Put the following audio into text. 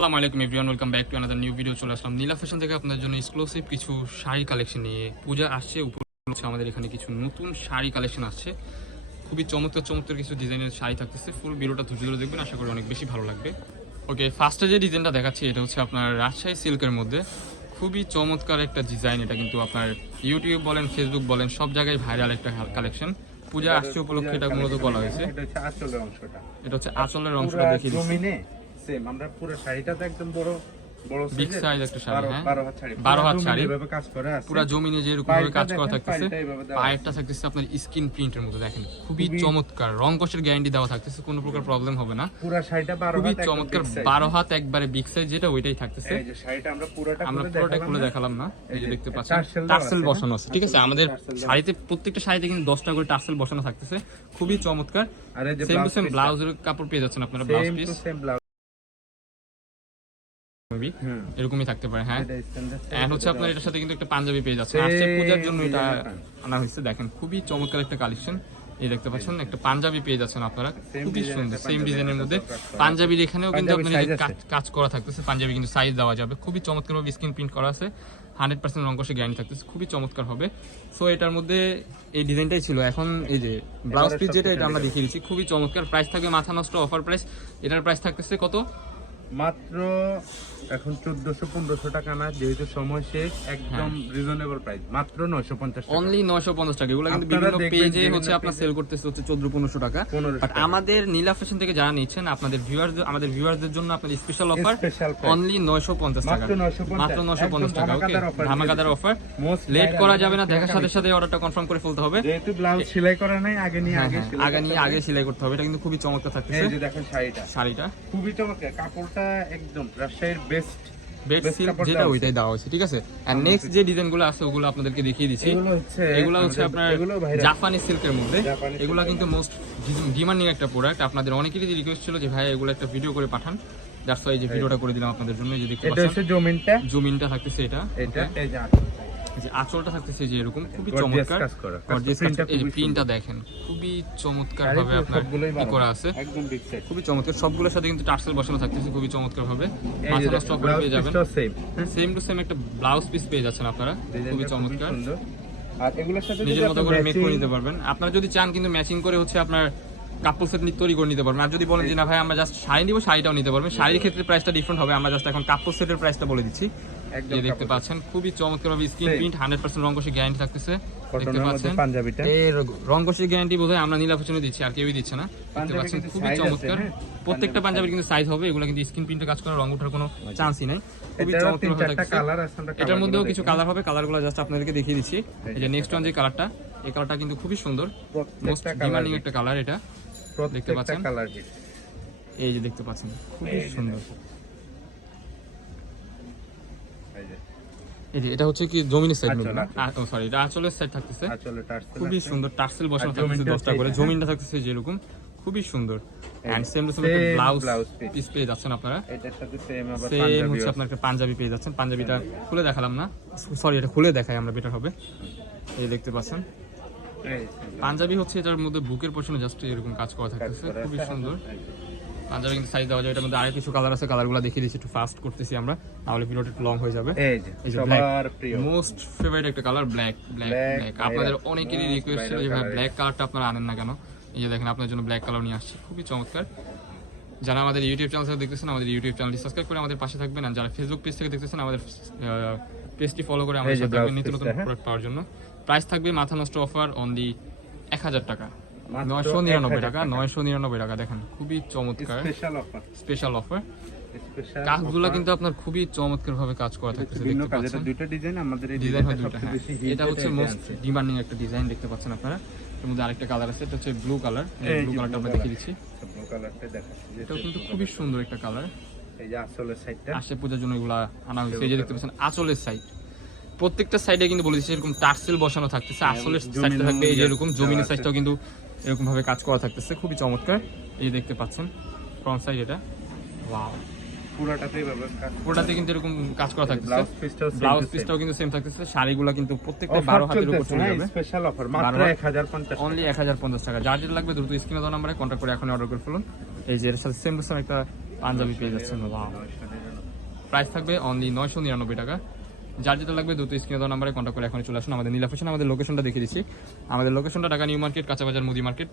আসসালামু আলাইকুম everyone welcome back to another new video চলে আসলাম নীলা ফ্যাশন থেকে আপনাদের জন্য এক্সক্লুসিভ কিছু শাড়ি কালেকশন নিয়ে। পূজা আসছে উপলক্ষে আমাদের এখানে কিছু নতুন শাড়ি কালেকশন আসছে। খুবই চমৎকার চমৎকার কিছু ডিজাইনের শাড়ি থাকতেছে। ফুল ভিডিওটা ধৈর্য ধরে দেখবেন আশা করি অনেক বেশি ভালো লাগবে। ওকে ফার্স্টে যে ডিজাইনটা দেখাচ্ছি এটা হচ্ছে আপনার রাজশাহী সিল্কের মধ্যে। খুবই চমৎকার একটা ডিজাইন এটা কিন্তু আপনার ইউটিউব বলেন ফেসবুক বলেন সব জায়গায় ভাইরাল একটা কালেকশন পূজা আসছে উপলক্ষে এটা মূলত বলা হয়েছে। এটা হচ্ছে আঁচলের অংশটা। এটা হচ্ছে আঁচলের অংশটা দেখিয়ে সেম আমরা পুরো শাড়িটা তো একদম বড় বড় Big size-এর, একটা শাড়ি, হ্যাঁ। বারো হাত শাড়ি। বারো হাত শাড়ি। এভাবে কাজ করা আছে। পুরা জমিনে যেরকম ভাবে কাজ করা থাকতেছে পায়েরটা এইভাবে দেওয়া। পায়েরটা থাকতেছে আপনার স্কিন প্রিন্টের মতো দেখেন। খুবই চমৎকার। রং কষের গ্যারান্টি দেওয়া থাকতেছে কোনো প্রকার প্রবলেম হবে না। পুরা শাড়িটা খুবই হাত চমৎকার big size। বারো হাত একবারে বিগ সাইজ যেটা ওইটাই থাকতেছে। এই যে শাড়িটা আমরা পুরোটা আমরা খুলে পুরোটা দেখালাম খুলে না? দেখালাম না। এই যে দেখতে পাচ্ছেন। টার্সেল আছে, বসানো আছে ঠিক আছে? আমাদের শাড়িতে প্রত্যেকটা শাড়িতে কিন্তু দশটা করে টার্সেল বসানো থাকতেছে। খুবই চমৎকার। আর এই যে সেম সেম ব্লাউজের কাপড় পেয়ে যাচ্ছেন আপনারা ব্লাউজ পিস। মেবি এরকমই থাকতে পারে হ্যাঁ। এন্ড হচ্ছে আপনার এটার সাথে কিন্তু একটা পাঞ্জাবি পেয়ে যাচ্ছে আসছে পূজার জন্য এটা আনা হয়েছে। দেখেন খুবই চমৎকার একটা কালেকশন। এই দেখতে পাচ্ছেন একটা পাঞ্জাবি পেয়ে যাচ্ছেন আপনারা। খুবই সুন্দর সেম ডিজাইনের মধ্যে। পাঞ্জাবির এখানেও কিন্তু আপনার? কাজ- কাজ করা থাকতেছে পাঞ্জাবি কিন্তু সাইজ দেওয়া যাবে। খুবই চমৎকারভাবে স্ক্রিন প্রিন্ট করা আছে। হান্ড্রেড পার্সেন্ট রঙ্কসে গ্যারান্টি থাকতেছে। খুবই চমৎকার হবে। সো এটার মধ্যে এই ডিজাইনটাই ছিল। এখন এই যে ব্লাউজ পিস যেটা এটা আমরা দেখিয়ে দিচ্ছি। খুবই চমৎকার। প্রাইস থাকবে মাথা নষ্ট অফার প্রাইস এটার প্রাইস থাকতেছে কত? মাত্র এখন চোদ্দশো পনেরোশো টাকা না যেহেতু সময় শেষ একদম রিজনেবল প্রাইস মাত্র নয়শো পঞ্চাশ অনলি নয়শো পঞ্চাশ টাকা। এগুলো কিন্তু বিভিন্ন পেজে হচ্ছে আপনার সেল করতেছে হচ্ছে চোদ্দ পনেরোশো টাকা। বাট আমাদের নীলা ফ্যাশন থেকে যারা নিচ্ছেন আপনাদের ভিউয়ার্স আমাদের ভিউয়ারদের জন্য আপনার স্পেশাল অফার অনলি নয়শো পঞ্চাশ টাকা। মাত্র 950 নয়শো পঞ্চাশ টাকা ওকে ধামাকাদার অফার লেট করা যাবে না দেখার সাথে সাথে অর্ডারটা কনফার্ম করে ফেলতে হবে। যেহেতু ব্লাউজ সেলাই করা নাই আগে নিয়ে হ্যাঁ, আগে হ্যাঁ, সেলাই আগে করতে নিয়ে হবে। আগে সেলাই করতে হবে। এটা কিন্তু খুবই চমৎকার থাকতেছে। এই যে দেখেন শাড়িটা। শাড়িটা। খুবই চমৎকার। কাপড়টা একদম রাজশাহীর বেস্ট বেড Best সিল্ক কাপড় যেটা ওইটাই দেওয়া হয়েছে ঠিক আছে? আর নেক্সট যে ডিজাইনগুলো আছে ওগুলো আপনাদেরকে দেখিয়ে দিচ্ছি। এগুলো হচ্ছে আপনার জাপানি সিল্কের মধ্যে। এগুলো কিন্তু মোস্ট ডিমান্ডিং একটা প্রোডাক্ট আপনাদের অনেকেরই রিকোয়েস্ট ছিল যে ভাই এগুলো একটা ভিডিও করে পাঠান। যে ভিডিওটা করে দিলাম আপনাদের জন্য যদি জমিনটা। জমিনটা থাকতেছে এটা। যে আঁচলটা থাকতেছে যে এরকম খুবই চমৎকার। এই প্রিন্টটা দেখেন খুবই চমৎকার ভাবে আপনার সবগুলোই করা আছে। একদম বিগ সাইজ খুবই চমৎকার। সবগুলোর সাথে কিন্তু টার্সেল বসানো থাকতেছে খুবই চমৎকার ভাবে করে পেয়ে যাবেন। সেম টু সেম একটা ব্লাউজ পিস পেয়ে যাচ্ছেন আপনারা। খুবই চমৎকার। আর এগুলোর সাথে নিজের মতো করে মেক করে নিতে পারবেন। আপনারা যদি চান কিন্তু ম্যাচিং করে হচ্ছে আপনার কাপড় সেট নিয়ে তৈরি করে নিতে পারবেন। আর যদি বলেন যে না ভাই আমরা জাস্ট শাড়ি নিব শাড়িটাও নিতে পারবেন। শাড়ির ক্ষেত্রে প্রাইসটা ডিফারেন্ট হবে। আমরা জাস্ট এখন কাপড় সেটের প্রাইসটা বলে দিচ্ছি। দেখতে পাচ্ছেন খুবই চমৎকার ভাবে স্ক্রিন প্রিন্ট গ্যারান্টি থাকতেছে। দেখতে পাচ্ছেন? পাঞ্জাবিটা। এই রঙ্গসী গ্যারান্টি বোধহয় আমরা নীলা দিচ্ছি আর কেউই দিচ্ছে না। দেখতে পাচ্ছেন খুবই চমৎকার। হ্যাঁ? প্রত্যেকটা পাঞ্জাবির কিন্তু সাইজ হবে এগুলো কিন্তু স্ক্রিন প্রিন্টে কাজ করার রং ওঠার কোনো চান্সই নাই। খুবই চমৎকার ভাবে এটার মধ্যেও কিছু কালার হবে কালারগুলো জাস্ট আপনাদেরকে দেখিয়ে দিচ্ছি। এই যে নেক্সট ওয়ান যে কালারটা এই কালারটা কিন্তু খুবই সুন্দর। মোস্ট ডিমান্ডিং একটা কালার এটা। প্রত্যেকটা পাচ্ছেন? এই যে দেখতে পাচ্ছেন খুবই সুন্দর। এই যে। এটা হচ্ছে কি জমিনের সাইড সরি এটা আঁচলের সাইড থাকতেছে। খুবই সুন্দর। টার্সেল বসানো থাকতেছে দশটা করে। জমিনটা থাকতেছে যেরকম। খুবই সুন্দর। And same to same blouse piece পেয়ে যাচ্ছেন আপনারা। এটার সাথে সেম আবার সেম পাঞ্জাবি হচ্ছে আপনার পাঞ্জাবি পেয়ে যাচ্ছেন। পাঞ্জাবিটা খুলে দেখালাম না। সরি এটা খুলে দেখাই আমরা বেটার হবে। এই দেখতে পাচ্ছেন। পাঞ্জাবি হচ্ছে এটার মধ্যে বুকের পোর্শনে জাস্ট এরকম কাজ করা থাকতেছে। খুবই সুন্দর। পাঞ্জাবি কিন্তু সাইজ দেওয়া যায় এটার মধ্যে আরও কিছু কালার আছে কালারগুলো দেখিয়ে দিচ্ছি একটু ফাস্ট করতেছি আমরা। তাহলে ভিডিওটা একটু লং হয়ে যাবে। এই যে সবার প্রিয়। মোস্ট ফেভারিট একটা কালার ব্ল্যাক ব্ল্যাক ব্ল্যাক আপনাদের অনেকেরই রিকোয়েস্ট ছিল যে ভাই ব্ল্যাক কালারটা আপনারা আনেন না কেন? এই যে দেখেন আপনার জন্য ব্ল্যাক কালার নিয়ে আসছি। খুবই চমৎকার। যারা আমাদের ইউটিউব চ্যানেল থেকে দেখতেছেন আমাদের ইউটিউব চ্যানেলটি সাবস্ক্রাইব করে আমাদের পাশে থাকবেন। আর যারা ফেসবুক পেজ থেকে দেখতেছেন আমাদের পেজটি ফলো করে আমাদের সাথে নিত্য নতুন piece-টা, হ্যাঁ? প্রোডাক্ট পাওয়ার জন্য। প্রাইস থাকবে মাথা নষ্ট অফার অনলি এক হাজার টাকা। নয়শো নিরানব্বই টাকা। নয়শো নিরানব্বই টাকা দেখেন খুবই চমৎকার। স্পেশাল অফার কাজগুলো কিন্তু আপনার খুবই চমৎকার ভাবে কাজ করা থাকতেছে দেখতে পাচ্ছেন? দুইটা ডিজাইন আমাদের এই ডিজাইন হয় দুইটা হ্যাঁ। এটা হচ্ছে মোস্ট ডিমান্ডিং একটা ডিজাইন দেখতে পাচ্ছেন আপনারা। এর মধ্যে আরেকটা কালার আছে এটা হচ্ছে ব্লু কালার এই ব্লু কালারটা আমরা দেখিয়ে দিচ্ছি। আচ্ছা, blue colourটা দেখাচ্ছি, এটাও কিন্তু খুবই সুন্দর একটা কালার এই যে আসলের সাইডটা আসে পূজার জন্য এগুলা আনা হয়েছে। এই যে দেখতে পাচ্ছেন আঁচলের সাইড প্রত্যেকটা সাইডে কিন্তু বলে দিচ্ছি এরকম টার্সেল বসানো থাকতেছে আসলের জমিনের সাইডটা থাকবে এই যে এরকম জমিনের আছে। সাইডটাও কিন্তু এরকম ভাবে কাজ করা থাকতেছে খুবই চমৎকার। এই যে দেখতে পাচ্ছেন ফ্রন্ট সাইড এটা। ওয়াও পুরোটাতে কিন্তু এরকম কাজ করা থাকতেছে। ব্লাউজ পিসটাও কিন্তু সেম থাকতেছে। শাড়িগুলো কিন্তু প্রত্যেকটা বারো হাতের উপর চলে যাবে। স্পেশাল অফার মাত্র বারো হাত। 1050 অনলি এক হাজার পঞ্চাশ টাকা। যার যেটা লাগবে দ্রুত স্ক্রিনে দেওয়া নাম্বারে কন্ট্যাক্ট করে এখন অর্ডার করে ফেলুন। এই যে এর সাথে সেম টু সেম একটা পাঞ্জাবি পেয়ে যাচ্ছেন Wow. প্রাইস থাকবে অনলি নয়শো নিরানব্বই টাকা। যার যেটা লাগবে দ্রুত স্ক্রিনে দেওয়া নাম্বারে কন্ট্যাক্ট করে এখন চলে আসুন। আমাদের নীলা ফ্যাশন আমাদের লোকেশনটা দেখিয়ে দিচ্ছি। আমাদের লোকেশনটা টাকা নিউ মার্কেট কাঁচাবাজার মুদি মার্কেট।